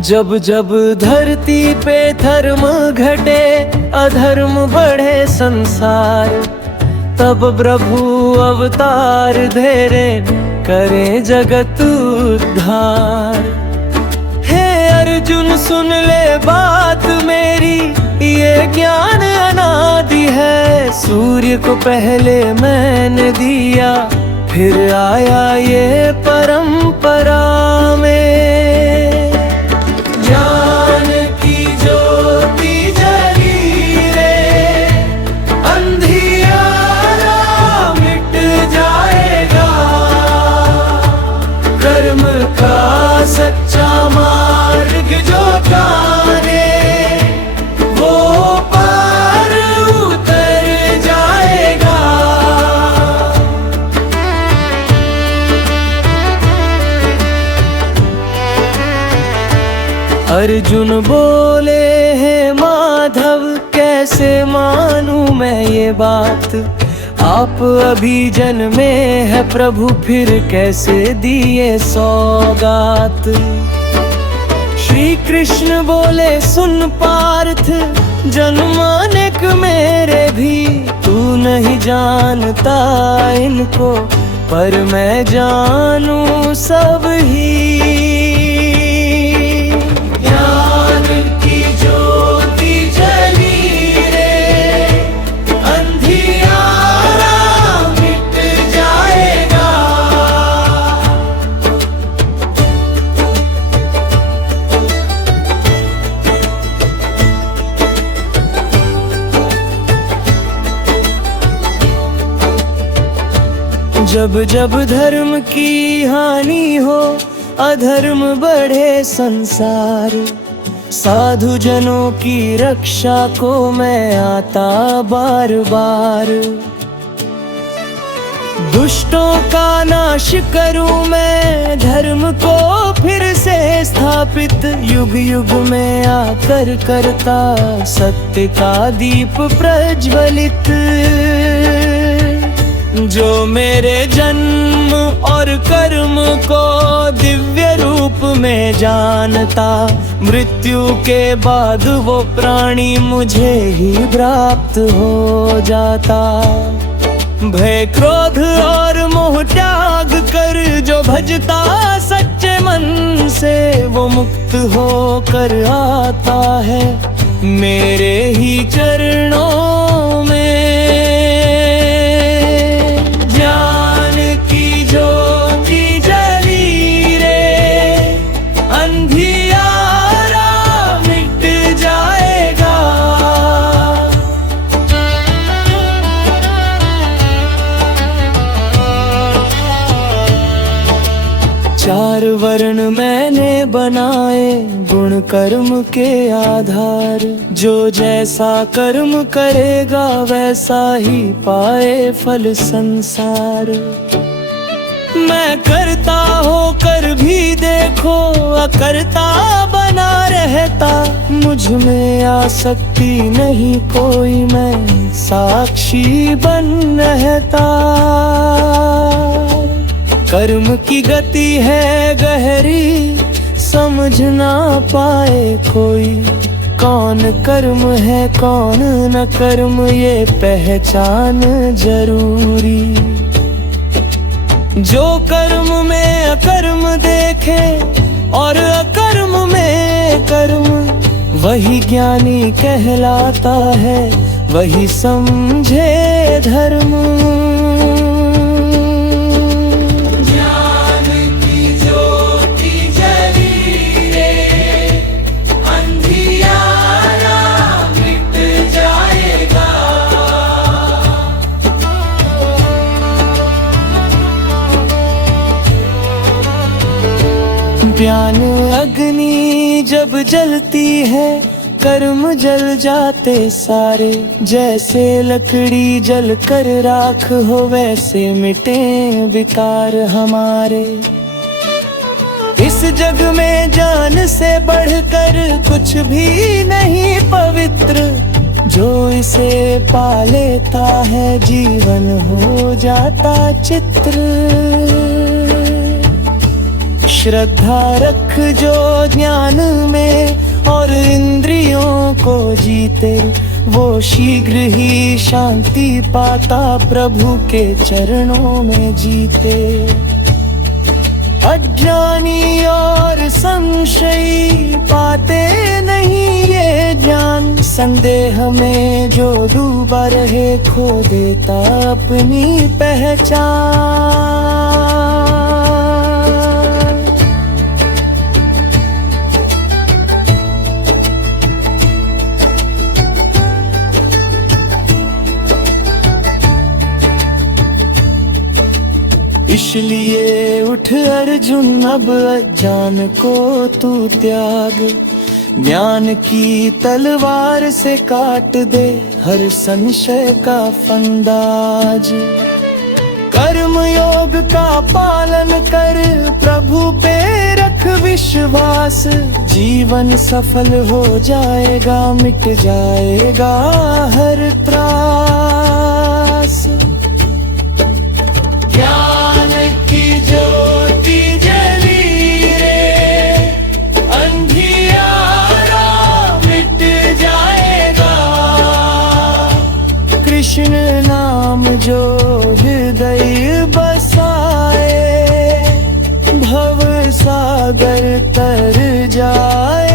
जब जब धरती पे धर्म घटे अधर्म बढ़े संसार, तब प्रभु अवतार धरे करे जगत उद्धार। हे अर्जुन सुन ले बात मेरी, ये ज्ञान अनादि है। सूर्य को पहले मैंने दिया, फिर आया ये परंपरा में। ज्ञान की ज्योति जली रे, अंधियारा मिट जाएगा। कर्म का सच्चा मार्ग जो जाने, वो पार उतर जाएगा। अर्जुन बोले हैं माधव, कैसे मानूं मैं ये बात। आप अभी जन्मे है प्रभु, फिर कैसे दिए सौगात। श्री कृष्ण बोले सुन पार्थ, जन्म अनेक मेरे भी। तू नहीं जानता इनको, पर मैं जानूं सब ही। जब जब धर्म की हानि हो, अधर्म बढ़े संसार। साधु जनों की रक्षा को मैं आता बार बार। दुष्टों का नाश करूं मैं, धर्म को फिर से स्थापित। युग युग में आकर करता सत्य का दीप प्रज्वलित। जो मेरे जन्म और कर्म को दिव्य रूप में जानता, मृत्यु के बाद वो प्राणी मुझे ही प्राप्त हो जाता। भय क्रोध और मोह त्याग कर जो भजता सच्चे मन से, वो मुक्त होकर आता है मेरे ही चरणों में। चार वर्ण मैंने बनाए गुण कर्म के आधार। जो जैसा कर्म करेगा वैसा ही पाए फल संसार। मैं करता होकर भी देखो अकर्ता बना रहता। मुझ में आसक्ति नहीं कोई, मैं साक्षी बन रहता। कर्म की गति है गहरी, समझ ना पाए कोई। कौन कर्म है कौन न कर्म, ये पहचान जरूरी। जो कर्म में अकर्म देखे और अकर्म में कर्म, वही ज्ञानी कहलाता है, वही समझे धर्म। ज्ञान अग्नि जब जलती है, कर्म जल जाते सारे। जैसे लकड़ी जल कर राख हो, वैसे मिटे विकार हमारे। इस जग में जान से बढ़कर कुछ भी नहीं पवित्र। जो इसे पा लेता है जीवन हो जाता चित्र। श्रद्धा रख जो ज्ञान में और इंद्रियों को जीते, वो शीघ्र ही शांति पाता प्रभु के चरणों में जीते। अज्ञानी और संशयी पाते नहीं ये ज्ञान, संदेह में जो डूबा रहे खो देता अपनी पहचान। इसलिए उठ अर्जुन अब अज्ञान को तू त्याग, ज्ञान की तलवार से काट दे हर संशय का फंदाज। कर्म योग का पालन कर प्रभु पे रख विश्वास, जीवन सफल हो जाएगा मिट जाएगा हर त्रास। ज्ञान की ज्योति जली रे, अंधियारा मिट जाएगा। कृष्ण नाम जो हृदय बसाए, भव सागर तर जाए।